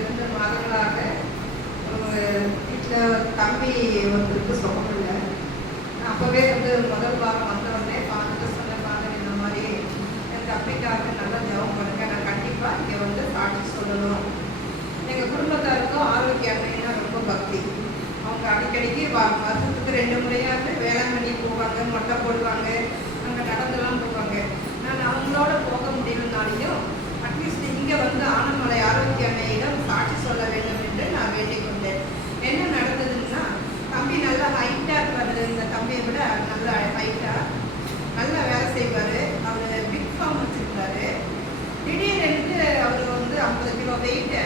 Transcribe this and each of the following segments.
ரெண்டு மாதங்களாக வீட்டில் தம்பி ஒருத்தருக்கு சொல்ல அப்போவே வந்து முதல் வாரம் வந்தவொடனே பார்த்துட்டு சொன்ன பாருங்க இந்த மாதிரி? என் தம்பிக்காக நல்லா ஜெபம் பண்ணுங்க. நான் கண்டிப்பாக இங்கே வந்து சாட்சி சொல்லணும். எங்கள் குடும்பத்தாருக்கும் ஆரோக்கிய அன்னைன்னா ரொம்ப பக்தி. அவங்க அடிக்கடிக்கு வா- வருஷத்துக்கு ரெண்டு முறையாக வேளாங்கண்ணி போவாங்க மொட்டை போடுவாங்க அங்கே நடந்துலாம் போவாங்க நான் அவங்களோட போக முடியலனாலையும் அட்லீஸ்ட் இங்கே வந்து ஆனமலை ஆரோக்கிய அன்னையிடம் சாட்சி சொல்ல வேண்டும் என்று நான் வேண்டிக் கொண்டேன் என்ன நடந்ததுன்னா தம்பி நல்லா ஹைட்டாக இருக்கிறது இந்த தம்பியை விட. நல்லா ஹைட்டாக நல்லா வேலை செய்வார். அவர் பிக் ஃபார்ம் வச்சுருந்தாரு திடீரென்று அவர் வந்து ஐம்பது கிலோ வெயிட்டை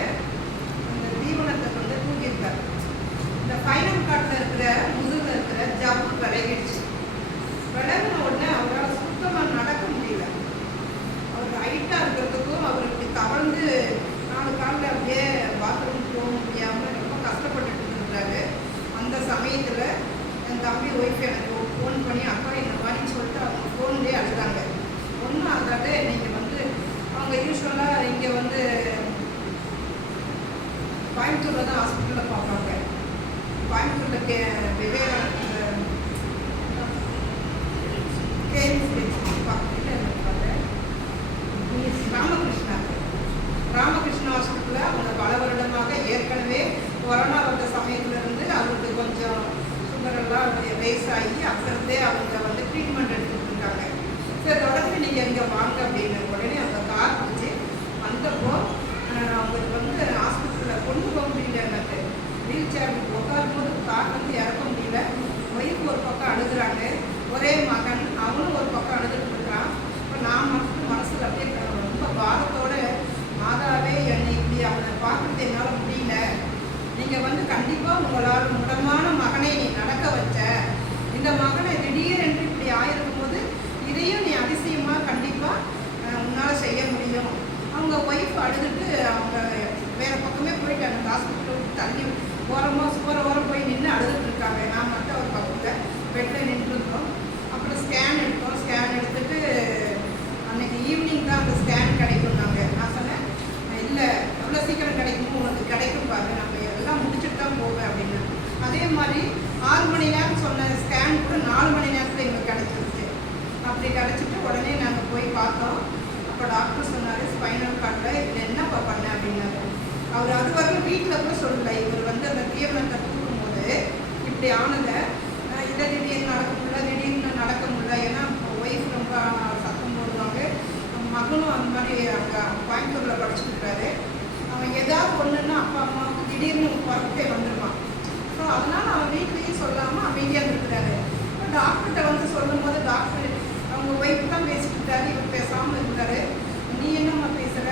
அந்த தீவனத்தை வந்து தூக்கியிருக்காரு இந்த ஃபைனல் காட்டில் இருக்கிற முதுகில் இருக்கிற ஜவ்வு விலகிடுச்சு விலகின உடனே அவரால் சுத்தமாக நடக்க முடியல அவர் ஹைட்டாக இருக்கிறதுக்கும் அவர் இப்படி தவழ்ந்து நாலு காலில் அப்படியே பாத்ரூம் போக முடியாமல் ரொம்ப கஷ்டப்பட்டுட்டு இருந்தாரு அந்த சமயத்தில் என் தம்பி ஒய்ஃப் எனக்கு ஃபோன் பண்ணி அக்கா இந்த மாதிரி சொல்லிட்டு அவங்க ஃபோன்லேயே அழுதாங்க ஒன்றும் ஆகாது நீங்கள் வந்து அவங்க யூஸ்வலாக இங்கே வந்து கோயம்புத்தூரில் தான் ஹாஸ்பிட்டலில் பார்ப்பாங்க கோயம்புத்தூரில் கே விவேகானந்த கேஎம்சி பக்கத்தில் இருப்பாங்க ராமகிருஷ்ணா ராமகிருஷ்ணா ஹாஸ்பிட்டலில் அவங்க பல வருடமாக ஏற்கனவே கொரோனா வந்த சமயத்துல இருந்து அவருக்கு கொஞ்சம் சுகர் எல்லாம் ரேஸ் ஆகி அங்கிருந்தே அவங்க வந்து ட்ரீட்மெண்ட் எடுத்துட்டு இருக்காங்க. சரி தொடர்ந்து நீங்கள் இங்கே வாங்க அப்படின்னு உடனே அவங்க கார் பிடிச்சி வந்தப்போ அஹ், அவங்களுக்கு வந்து ஹாஸ்பிட்டலில் கொண்டு போக முடியலன்னு வீல் சேர் உட்காரும் போது கார் வந்து இறக்க முடியல. ஒய்ஃப் ஒரு பக்கம் அழுகுறாங்க. ஒரே மகன் அவனும் ஒரு பக்கம் அழுதுட்டு இருக்கிறான் இப்போ நான் மட்டும் மனசில் அப்படியே ரொம்ப பாரத்தோட மாதாவே என்னை இப்படி அவனை பார்க்கறது என்னால் முடியல நீங்கள் வந்து கண்டிப்பாக உங்களால் முடமான மகனை நீ நடக்க வச்ச. இந்த மகனை திடீரென்று இப்படி ஆயிருக்கும் போது இதையும் நீ அதிசயமாக கண்டிப்பாக உன்னால் செய்ய முடியும். அவங்க ஒய்ஃப் அழுதுட்டு அவங்க வேறு பக்கமே போயிட்டாங்க ஹாஸ்பிட்டல் விட்டு தள்ளி ஓரமாக சுவர ஓரம் போய் நின்று அழுதுட்டு இருக்காங்க நான் மட்டும் ஒரு பக்கத்தில் பெட்டில் நின்றுருந்தோம் அப்புறம் ஸ்கேன் எடுத்தோம் ஸ்கேன் எடுத்துட்டு அன்னைக்கு ஈவினிங் தான் அந்த ஸ்கேன் கிடைக்கும்னாங்க நான் சொன்னேன் இல்லை எவ்வளோ சீக்கிரம் கிடைக்குமோ உனக்கு கிடைக்கும் பாரு நம்ம எல்லாம் முடிச்சுட்டு தான் போவேன் அப்படின்னு அதே மாதிரி ஆறு மணி நேரம் சொன்ன கூட நாலு மணி நேரத்தில் எங்களுக்கு கிடச்சிருச்சு அப்படி கிடச்சிட்டு உடனே நாங்கள் போய் பார்த்தோம். அப்போ டாக்டர் சொன்னார் ஸ்பைனல் கார்டில் இதில் என்னப்பா பண்ண அப்படின்னாரு. அவர் அது வரைக்கும் வீட்டில் கூட சொல்லல. இவர் வந்து அந்த தீவனத்தை தூக்கும்போது இப்படி ஆனதை இதை திடீர்னு நடக்க முடியல திடீர்னு நடக்க முடியல. ஏன்னா ஒய்ஃப் ரொம்ப சத்தம் போடுவாங்க. மகனும் அந்த மாதிரி அங்கே கோயம்புத்தூரில் படிச்சுருக்காரு அவன் ஏதாவது ஒன்றுன்னா அப்பா அம்மாவுக்கு திடீர்னு ஒர்க்கே வந்துடுவான் ஸோ அதனால் அவன் வீட்லேயும் சொல்லாமல் அமைதியாக இருக்கிறாரு இப்போ டாக்டர்கிட்ட வந்து சொல்லும் போது டாக்டர் அவங்க ஒய்ஃப் தான் பேசிட்டு இருக்காரு இவர் பேசாமல் இருந்தார் நீ என்னம்மா பேசுகிற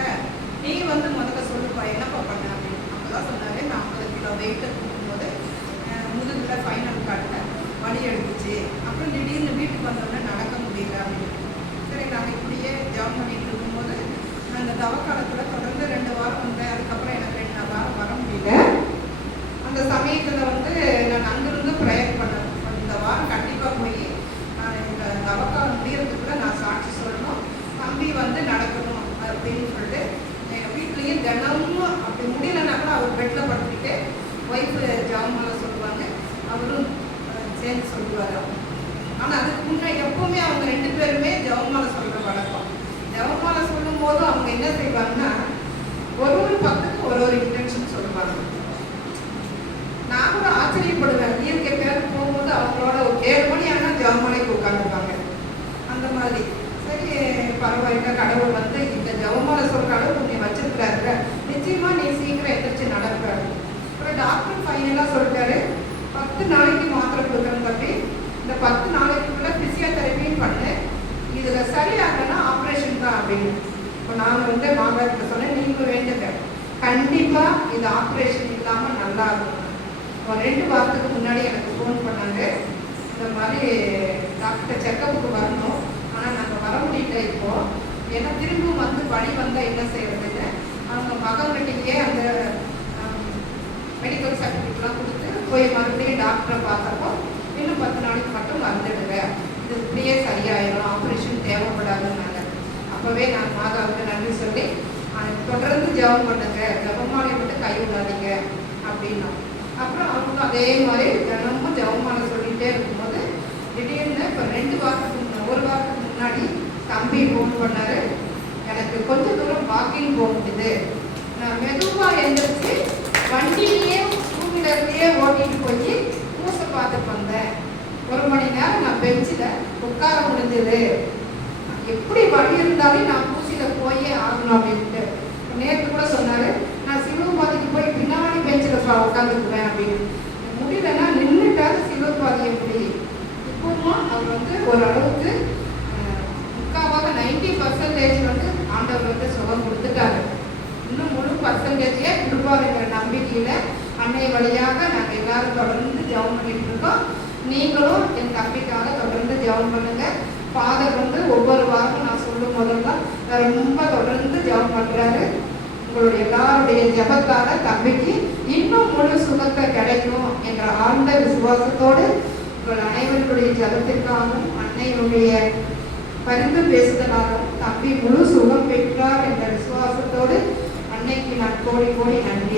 நீ வந்து முதல்ல சொல்லுப்பா என்னப்பா பண்ண அப்படின்னு. அப்போ தான் சொன்னார் நான் ஐம்பது கிலோ வெயிட்டை கூட்டும்போது முதுகில் ஃபைனல் காட்டினேன் வலி எடுத்துச்சு. அப்புறம் திடீர்னு வீட்டுக்கு வந்தோடனே நடக்க முடியல அப்படின்னு. சரி நாங்கள் இப்படியே ஜாம் பண்ணிட்டு இருக்கும்போது அந்த தவக்காலத்தில் தொடர்ந்து ரெண்டு வாரம் வந்தேன் அதுக்கப்புறம் எனக்கு ரெண்டு வாரம் வர முடியல அந்த சமயத்தில் வந்து நான் அங்கிருந்து ப்ரேயர் பண்ணேன் இந்த வாரம் கண்டிப்பாக போய் நான் இந்த தவக்காலம் முடியறதுக்குள்ள நான் சாட்சி சொல்லணும் தம்பி வந்து நடக்கணும் அப்படின்னு சொல்லிட்டு எங்கள் வீட்லேயும் தினமும் அப்படி முடியலன்னா கூட அவர் பெட்டில் படுத்துக்கிட்டு ஒய்ஃபு ஜாமால சொல்லுவாங்க. அவரும் சேர்ந்து சொல்லுவார் ஆனால் அதுக்கு முன்னாடி எப்பவுமே அவங்க ரெண்டு பேருமே ஜவமாலை சொல்கிற வழக்கம் ஜவமாலை சொல்லும் போது அவங்க என்ன செய்வாங்கன்னா ஒரு ஒரு பக்கத்துக்கு ஒரு ஒரு இன்டென்ஷன் சொல்லுவாங்க. நான் கூட ஆச்சரியப்படுவேன். இயற்கை எப்பயாவது போகும்போது அவங்களோட ஒரு ஏழு மணி ஆனால் ஜவமாலைக்கு உட்காந்துருப்பாங்க அந்த மாதிரி. சரி பரவாயில்ல கடவுள் வந்து இந்த ஜவமாலை சொல்கிற அளவுக்கு நீ வச்சிருக்கிறாரு நிச்சயமா நீ டாக்டர் ஃபைனலாக சொல்லிட்டாரு. பத்து நாளைக்கு மாத்திரை கொடுக்குறேன் பற்றி இந்த பத்து நாளைக்குள்ள ஃபிசியோதெரப்பியும் பண்ணு. இதில் சரியாகனா ஆப்ரேஷன் தான் அப்படின்னு. இப்போ நான் வந்து மாமனார்கிட்ட சொன்னேன் நீங்களும் வேண்டுங்க. கண்டிப்பாக இது ஆப்ரேஷன் இல்லாமல் நல்லா இருக்கும் ஒரு ரெண்டு வாரத்துக்கு முன்னாடி எனக்கு ஃபோன் பண்ணாங்க. இந்த மாதிரி டாக்டர் செக்கப்புக்கு வரணும். ஆனால் நாங்கள் வர முடியல இப்போ. ஏன்னா திரும்பவும் வந்து வழி வந்தால் என்ன செய்யறதுன்னு. அவங்க மகன்கிட்டயே அந்த மெடிக்கல் சர்டிஃபிகேட்லாம் கொடுத்து போய் மறுபடியும் டாக்டரை பார்த்தப்போ இன்னும் பத்து நாளைக்கு மட்டும் வந்துடுங்க இது இப்படியே சரியாயிடும் ஆப்ரேஷன் தேவைப்படாதுன்னாங்க. அப்போவே நான் மாதாவுக்கு நன்றி சொல்லி தொடர்ந்து ஜெபம் பண்ணுங்க. ஜெபமாலை மட்டும் கைவிடாதீங்க அப்படின்னா அப்புறம் அவங்க அதே மாதிரி தினமும் ஜெபமாலை சொல்லிகிட்டே இருக்கும்போது திடீர்னு இப்போ ரெண்டு வாரத்துக்கு முன்ன- ஒரு வாரத்துக்கு முன்னாடி தம்பி ஃபோன் பண்ணார். எனக்கு கொஞ்ச தூரம் வாக்கிங் போக முடியுது. நான் மெதுவாக எழுந்திரிச்சு வண்டியிலேயே டூ வீலர்லேயே ஓட்டிட்டு போய் பூசை பார்த்துட்டு வந்தேன். ஒரு மணி நேரம் நான் பெஞ்சில் உட்கார முடிஞ்சது. எப்படி வழி இருந்தாலும் நான் பூசியில் போயே ஆகணும் அப்படின்ட்டு. நேற்று கூட சொன்னார் நான் பாதைக்கு போய் பின்னாடி பெஞ்சில் உட்காந்துக்குவேன் அப்படின்னு. முடியலன்னா நின்றுட்டாரு சிலுவை பாதை எப்படி இப்போவும் அவர் வந்து ஓரளவுக்கு முக்காவாக நைன்டி பர்சன்டேஜ் வந்து ஆண்டவர் வந்து சுகம் கொடுத்துட்டாரு. இன்னும் முழு பர்சன்டேஜே கொடுப்பாருங்கிற நம்பிக்கையில் அன்னை வழியாக நாங்கள் எல்லாரும் தொடர்ந்து ஜெபம் பண்ணிட்டு இருக்கோம். நீங்களும் என் தம்பிக்காக தொடர்ந்து ஜெபம் பண்ணுங்க. ஃபாதர் வந்து ஒவ்வொரு வாரமும் நான் சொல்லும் போதெல்லாம் ரொம்ப தொடர்ந்து ஜெபம் பண்ணுறாரு உங்களுடைய எல்லாருடைய ஜெபத்தால தம்பிக்கு இன்னும் முழு சுகத்தை கிடைக்கும் என்ற ஆழ்ந்த விசுவாசத்தோடு உங்கள் அனைவருடைய ஜபத்திற்காகவும் அன்னையுடைய பரிந்து பேசுதலாலும் தம்பி முழு சுகம் பெற்றார் என்ற விசுவாசத்தோடு அன்னைக்கு நான்